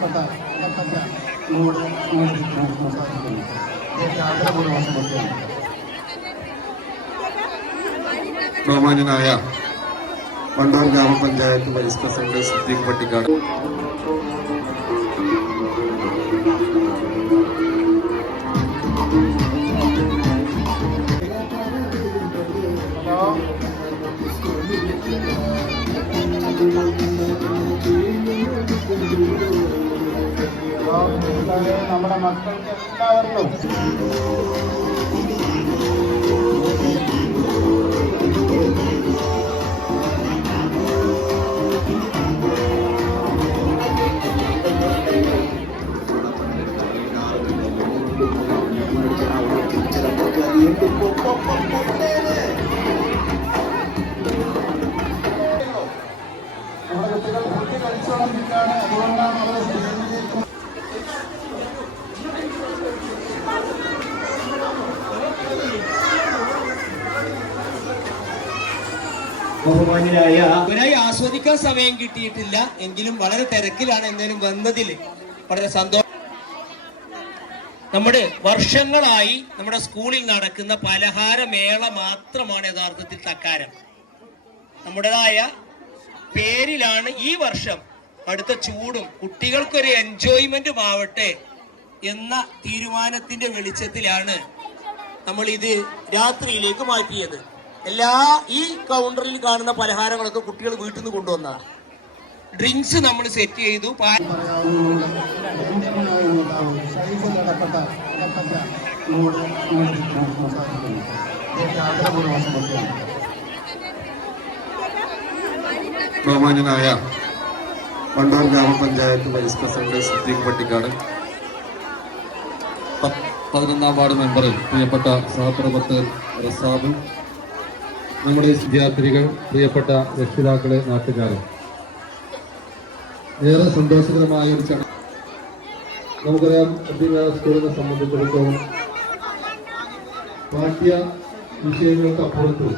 ബഹുമാനപ്പെട്ട സംസാരിക്കുന്നു. ആഗ്രഹപൂർവ്വം സമർപ്പിക്കുന്നു. ബഹുമാന്യനായ വണ്ടൂർ ഗ്രാമപഞ്ചായത്ത് വൈസ് പ്രസിഡന്റ് സിദ്ദീഖ് പട്ടിക്കാട്, നമ്മുടെ മക്കൾക്ക് എല്ലാവർക്കും നമ്മുടെ കുട്ടികൾ കുട്ടി കളിച്ചോളാണ്. അതുകൊണ്ടാണ് അവരെ സ്റ്റേജിലേക്ക് ബഹുമാന്യരായി ആസ്വദിക്കാൻ സമയം കിട്ടിയിട്ടില്ല എങ്കിലും വളരെ തിരക്കിലാണ്. എന്തായാലും വന്നതിൽ വളരെ സന്തോഷം. നമ്മുടെ വർഷങ്ങളായി നമ്മുടെ സ്കൂളിൽ നടക്കുന്ന പലഹാരമേള മാത്രമാണ് യഥാർത്ഥത്തിൽ തക്കാരം. നമ്മുടേതായ പേരിലാണ് ഈ വർഷം അടുത്ത ചൂടും കുട്ടികൾക്കൊരു എൻജോയ്മെന്റും ആവട്ടെ എന്ന തീരുമാനത്തിന്റെ വെളിച്ചത്തിലാണ് നമ്മൾ ഇത് രാത്രിയിലേക്ക് മാറ്റിയത്. ഈ കൗണ്ടറിൽ കാണുന്ന പലഹാരങ്ങളൊക്കെ കുട്ടികൾ വീട്ടിൽ നിന്ന് കൊണ്ടുവന്നതാണ്. ഡ്രിങ്ക്സ് നമ്മൾ സെറ്റ് ചെയ്തു. ബഹുമാന്യനായ വണ്ടൂർ ഗ്രാമപഞ്ചായത്ത് വൈസ് പ്രസിഡന്റ് സിദ്ദീഖ് പട്ടിക്കാട്, 11ാം വാർഡ് മെമ്പർ പ്രിയപ്പെട്ട സഹപ്രവർത്തകർ റസാബ്, നമ്മുടെ വിദ്യാർത്ഥികൾ, പ്രിയപ്പെട്ട രക്ഷിതാക്കളെ, നാട്ടുകാരെ, ഏറെ സന്തോഷകരമായ ഒരു ചടങ്ങ്. നമുക്കറിയാം, സ്കൂളിനെ സംബന്ധിച്ചിടത്തോളം പാഠ്യ വിഷയങ്ങൾക്ക് അപ്പുറത്ത്